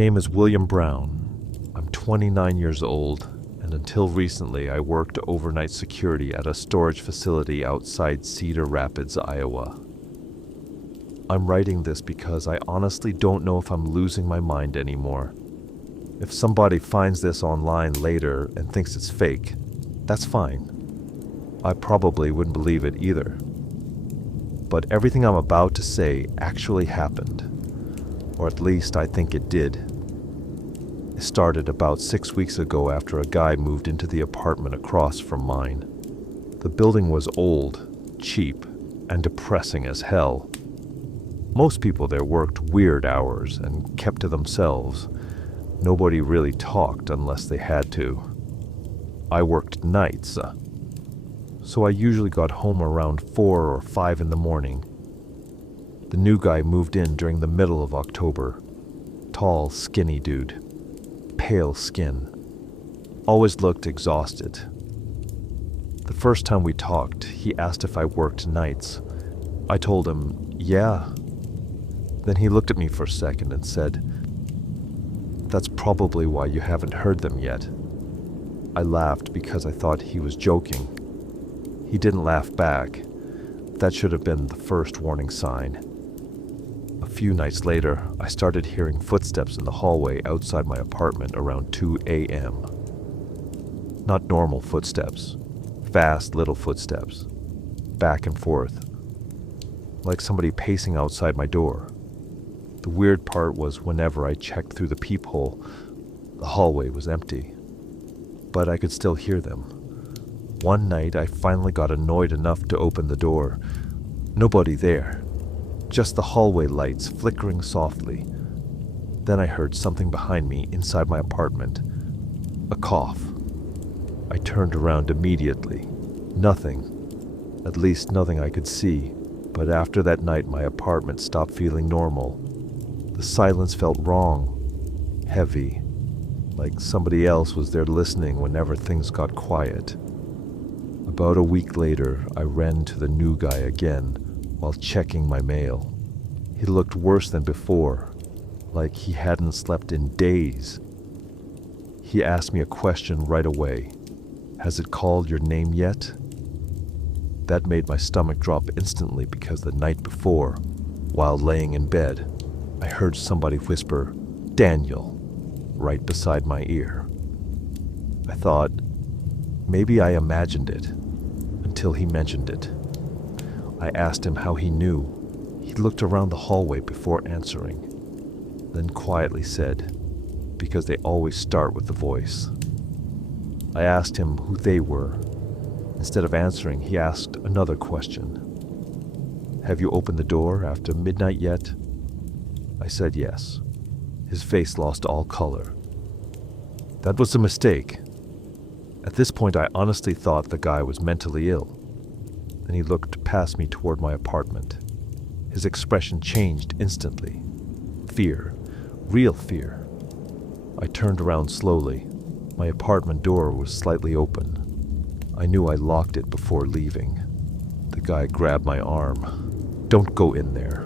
name is William Brown. I'm 29 years old, and until recently I worked overnight security at a storage facility outside Cedar Rapids, Iowa. I'm writing this because I honestly don't know if I'm losing my mind anymore. If somebody finds this online later and thinks it's fake, that's fine. I probably wouldn't believe it either. But everything I'm about to say actually happened. Or at least I think it did. It started about 6 weeks ago after a guy moved into the apartment across from mine. The building was old, cheap, and depressing as hell. Most people there worked weird hours and kept to themselves. Nobody really talked unless they had to. I worked nights, so I usually got home around 4 or 5 in the morning. The new guy moved in during the middle of October. Tall, skinny dude. Pale skin. Always looked exhausted. The first time we talked, he asked if I worked nights. I told him, yeah. Then he looked at me for a second and said, "That's probably why you haven't heard them yet." I laughed because I thought he was joking. He didn't laugh back. That should have been the first warning sign. A few nights later, I started hearing footsteps in the hallway outside my apartment around 2 a.m. Not normal footsteps. Fast little footsteps. Back and forth. Like somebody pacing outside my door. The weird part was whenever I checked through the peephole, the hallway was empty. But I could still hear them. One night I finally got annoyed enough to open the door. Nobody there. Just the hallway lights flickering softly. Then I heard something behind me inside my apartment. A cough. I turned around immediately. Nothing. At least nothing I could see. But after that night my apartment stopped feeling normal. The silence felt wrong. Heavy. Like somebody else was there listening whenever things got quiet. About a week later, I ran to the new guy again while checking my mail. He looked worse than before, like he hadn't slept in days. He asked me a question right away. "Has it called your name yet?" That made my stomach drop instantly because the night before, while laying in bed, I heard somebody whisper, "Daniel," right beside my ear. I thought, maybe I imagined it, until he mentioned it. I asked him how he knew. He looked around the hallway before answering, then quietly said, "Because they always start with the voice." I asked him who they were. Instead of answering, he asked another question. "Have you opened the door after midnight yet?" I said yes. His face lost all color. That was a mistake. At this point, I honestly thought the guy was mentally ill. Then he looked past me toward my apartment. His expression changed instantly. Fear. Real fear. I turned around slowly. My apartment door was slightly open. I knew I locked it before leaving. The guy grabbed my arm. "Don't go in there."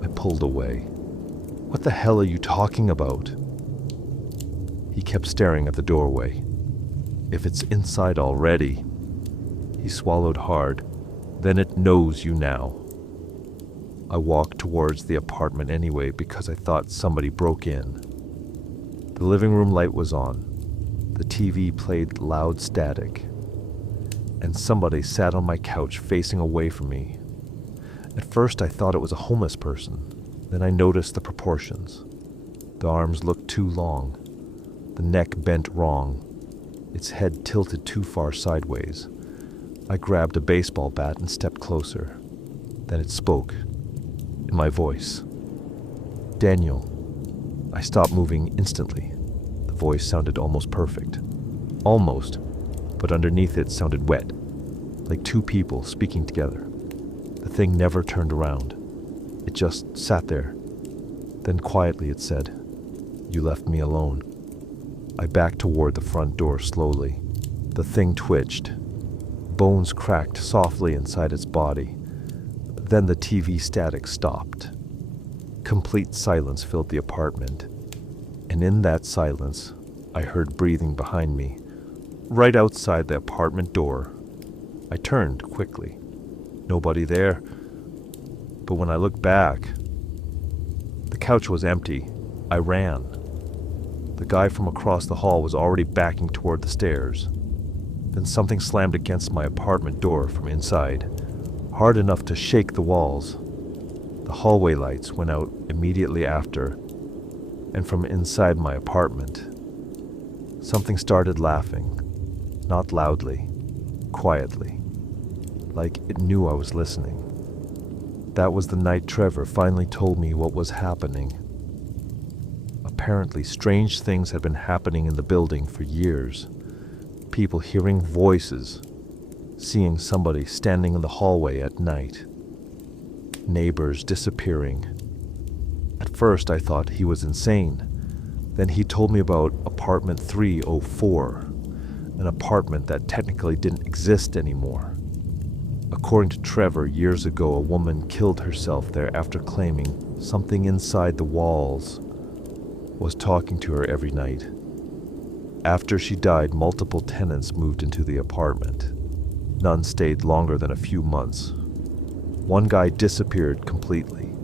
I pulled away. "What the hell are you talking about?" He kept staring at the doorway. "If it's inside already." He swallowed hard. "Then it knows you now." I walked towards the apartment anyway because I thought somebody broke in. The living room light was on. The TV played loud static. And somebody sat on my couch facing away from me. At first I thought it was a homeless person. Then I noticed the proportions. The arms looked too long. The neck bent wrong. Its head tilted too far sideways. I grabbed a baseball bat and stepped closer. Then it spoke, in my voice. "Daniel." I stopped moving instantly. The voice sounded almost perfect. Almost, but underneath it sounded wet, like two people speaking together. The thing never turned around. It just sat there. Then quietly it said, "You left me alone." I backed toward the front door slowly. The thing twitched. Bones cracked softly inside its body. Then the TV static stopped. Complete silence filled the apartment. And in that silence, I heard breathing behind me, right outside the apartment door. I turned quickly. Nobody there. But when I looked back, the couch was empty. I ran. The guy from across the hall was already backing toward the stairs. Then something slammed against my apartment door from inside, hard enough to shake the walls. The hallway lights went out immediately after, and from inside my apartment, something started laughing, not loudly, quietly, like it knew I was listening. That was the night Trevor finally told me what was happening. Apparently, strange things had been happening in the building for years. People hearing voices, seeing somebody standing in the hallway at night, neighbors disappearing. At first, I thought he was insane. Then he told me about apartment 304, an apartment that technically didn't exist anymore. According to Trevor, years ago, a woman killed herself there after claiming something inside the walls was talking to her every night. After she died, multiple tenants moved into the apartment. None stayed longer than a few months. One guy disappeared completely.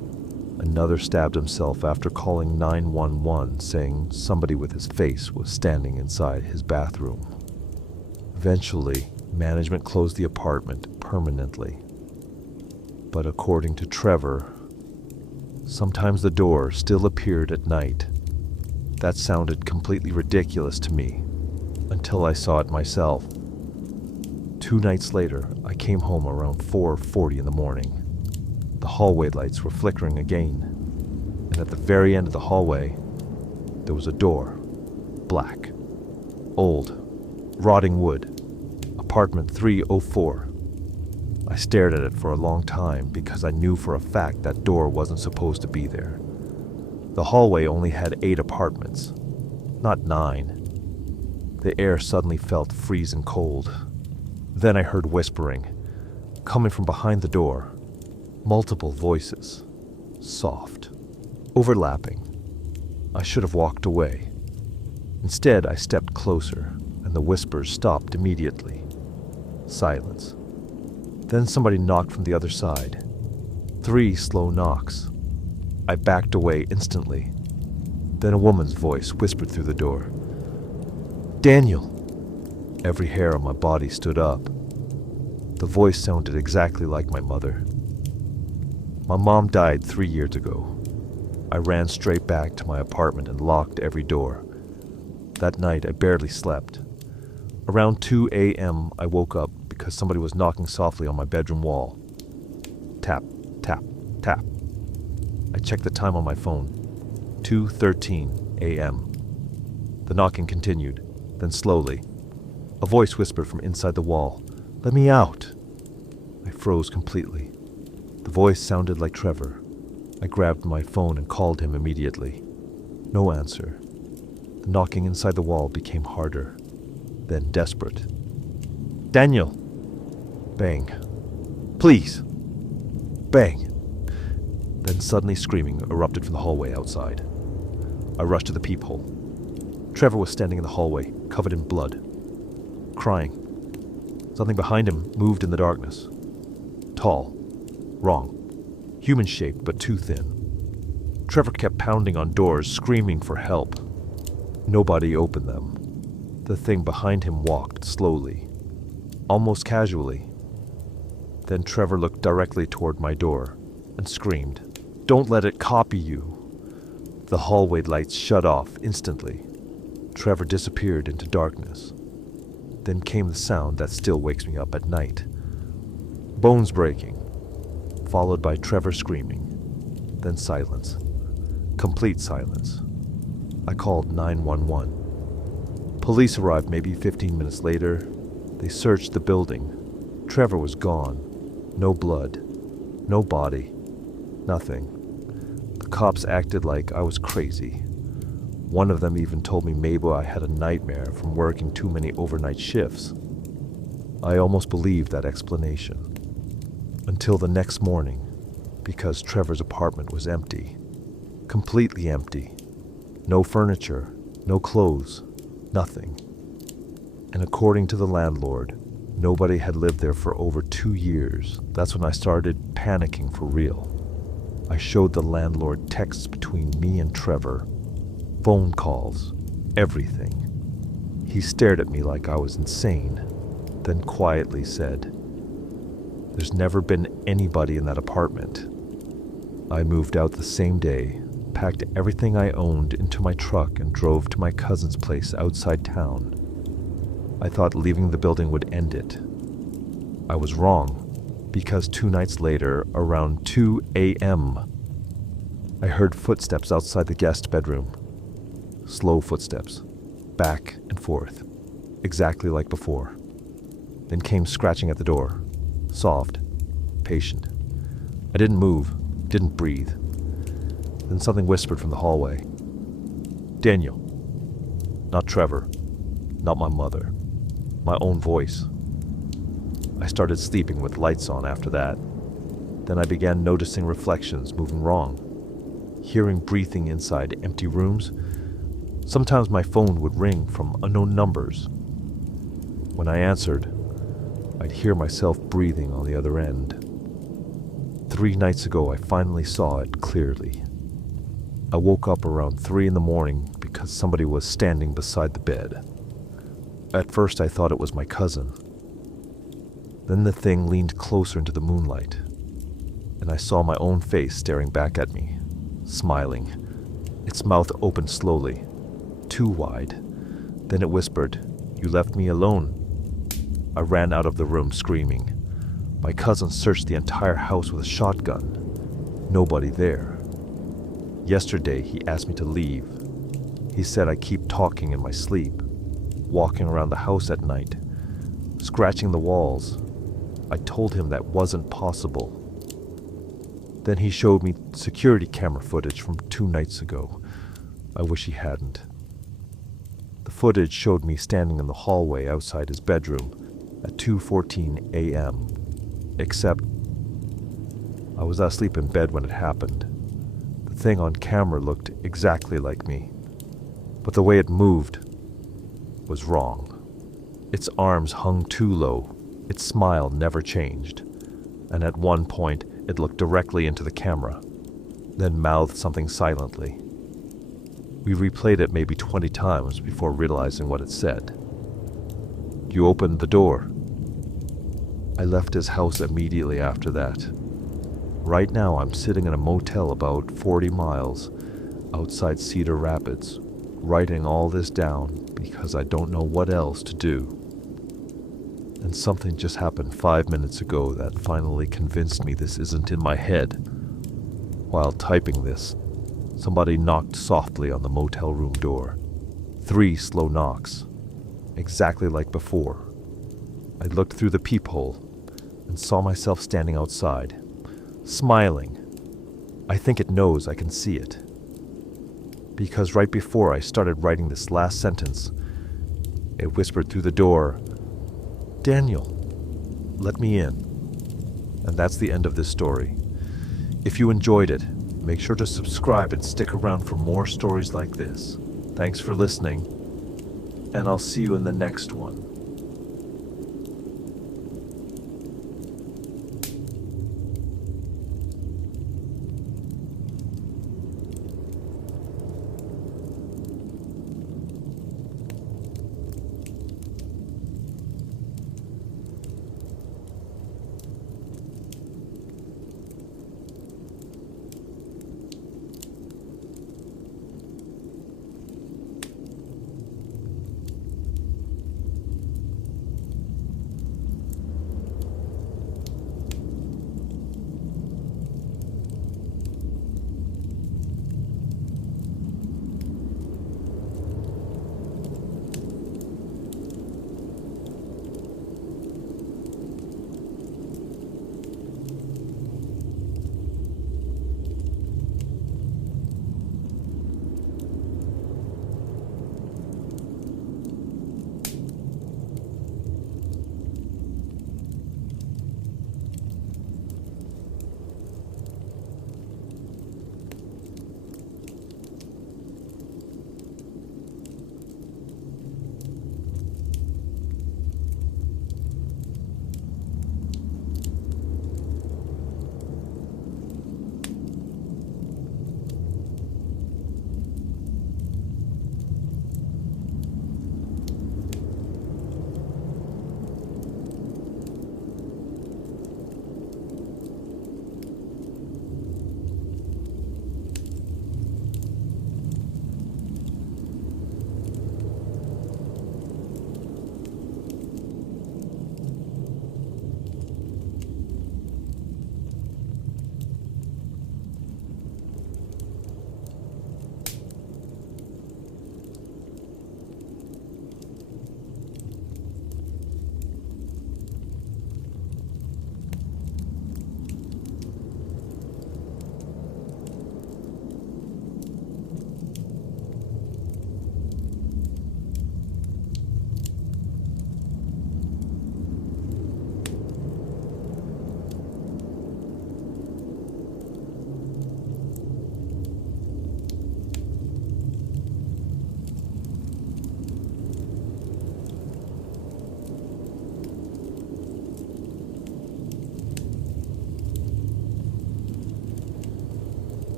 Another stabbed himself after calling 911, saying somebody with his face was standing inside his bathroom. Eventually, management closed the apartment permanently. But according to Trevor, sometimes the door still appeared at night. That sounded completely ridiculous to me, until I saw it myself. 2 nights later, I came home around 4:40 in the morning. The hallway lights were flickering again, and at the very end of the hallway, there was a door. Black. Old. Rotting wood. Apartment 304. I stared at it for a long time because I knew for a fact that door wasn't supposed to be there. The hallway only had 8 apartments, not 9. The air suddenly felt freezing cold. Then I heard whispering, coming from behind the door. Multiple voices, soft, overlapping. I should have walked away. Instead, I stepped closer, and the whispers stopped immediately. Silence. Then somebody knocked from the other side. 3 slow knocks. I backed away instantly. Then a woman's voice whispered through the door. "Daniel!" Every hair on my body stood up. The voice sounded exactly like my mother. My mom died 3 years ago. I ran straight back to my apartment and locked every door. That night, I barely slept. Around 2 a.m., I woke up because somebody was knocking softly on my bedroom wall. Tap, tap, tap. I checked the time on my phone. 2:13 a.m. The knocking continued, then slowly, a voice whispered from inside the wall, "Let me out!" I froze completely. The voice sounded like Trevor. I grabbed my phone and called him immediately. No answer. The knocking inside the wall became harder, then desperate. "Daniel!" Bang. "Please!" Bang. Then suddenly screaming erupted from the hallway outside. I rushed to the peephole. Trevor was standing in the hallway, covered in blood, crying. Something behind him moved in the darkness. Tall. Wrong. Human-shaped, but too thin. Trevor kept pounding on doors, screaming for help. Nobody opened them. The thing behind him walked slowly, almost casually. Then Trevor looked directly toward my door and screamed, "Don't let it copy you!" The hallway lights shut off instantly. Trevor disappeared into darkness. Then came the sound that still wakes me up at night. Bones breaking, followed by Trevor screaming. Then silence. Complete silence. I called 911. Police arrived maybe 15 minutes later. They searched the building. Trevor was gone. No blood. No body. Nothing. The cops acted like I was crazy. One of them even told me maybe I had a nightmare from working too many overnight shifts. I almost believed that explanation. Until the next morning, because Trevor's apartment was empty. Completely empty. No furniture, no clothes, nothing. And according to the landlord, nobody had lived there for over 2 years. That's when I started panicking for real. I showed the landlord texts between me and Trevor, phone calls, everything. He stared at me like I was insane, then quietly said, "There's never been anybody in that apartment." I moved out the same day, packed everything I owned into my truck and drove to my cousin's place outside town. I thought leaving the building would end it. I was wrong, because 2 nights later, around 2 a.m., I heard footsteps outside the guest bedroom. Slow footsteps, back and forth, exactly like before. Then came scratching at the door, soft, patient. I didn't move, didn't breathe. Then something whispered from the hallway. "Daniel." Not Trevor, not my mother. My own voice. I started sleeping with lights on after that. Then I began noticing reflections moving wrong, hearing breathing inside empty rooms. Sometimes my phone would ring from unknown numbers. When I answered, I'd hear myself breathing on the other end. 3 nights ago, I finally saw it clearly. I woke up around 3 in the morning because somebody was standing beside the bed. At first I thought it was my cousin. Then the thing leaned closer into the moonlight, and I saw my own face staring back at me, smiling. Its mouth opened slowly, too wide. Then it whispered, "You left me alone." I ran out of the room screaming. My cousin searched the entire house with a shotgun. Nobody there. Yesterday he asked me to leave. He said I keep talking in my sleep, walking around the house at night, scratching the walls. I told him that wasn't possible. Then he showed me security camera footage from 2 nights ago. I wish he hadn't. The footage showed me standing in the hallway outside his bedroom at 2:14 a.m. Except I was asleep in bed when it happened. The thing on camera looked exactly like me, but the way it moved was wrong. Its arms hung too low, its smile never changed, and at one point it looked directly into the camera, then mouthed something silently. We replayed it maybe 20 times before realizing what it said. "You opened the door." I left his house immediately after that. Right now I'm sitting in a motel about 40 miles outside Cedar Rapids, writing all this down because I don't know what else to do. And something just happened 5 minutes ago that finally convinced me this isn't in my head. While typing this, somebody knocked softly on the motel room door. 3 slow knocks, exactly like before. I looked through the peephole and saw myself standing outside, smiling. I think it knows I can see it. Because right before I started writing this last sentence, it whispered through the door, "Daniel, let me in." And that's the end of this story. If you enjoyed it, make sure to subscribe and stick around for more stories like this. Thanks for listening, and I'll see you in the next one.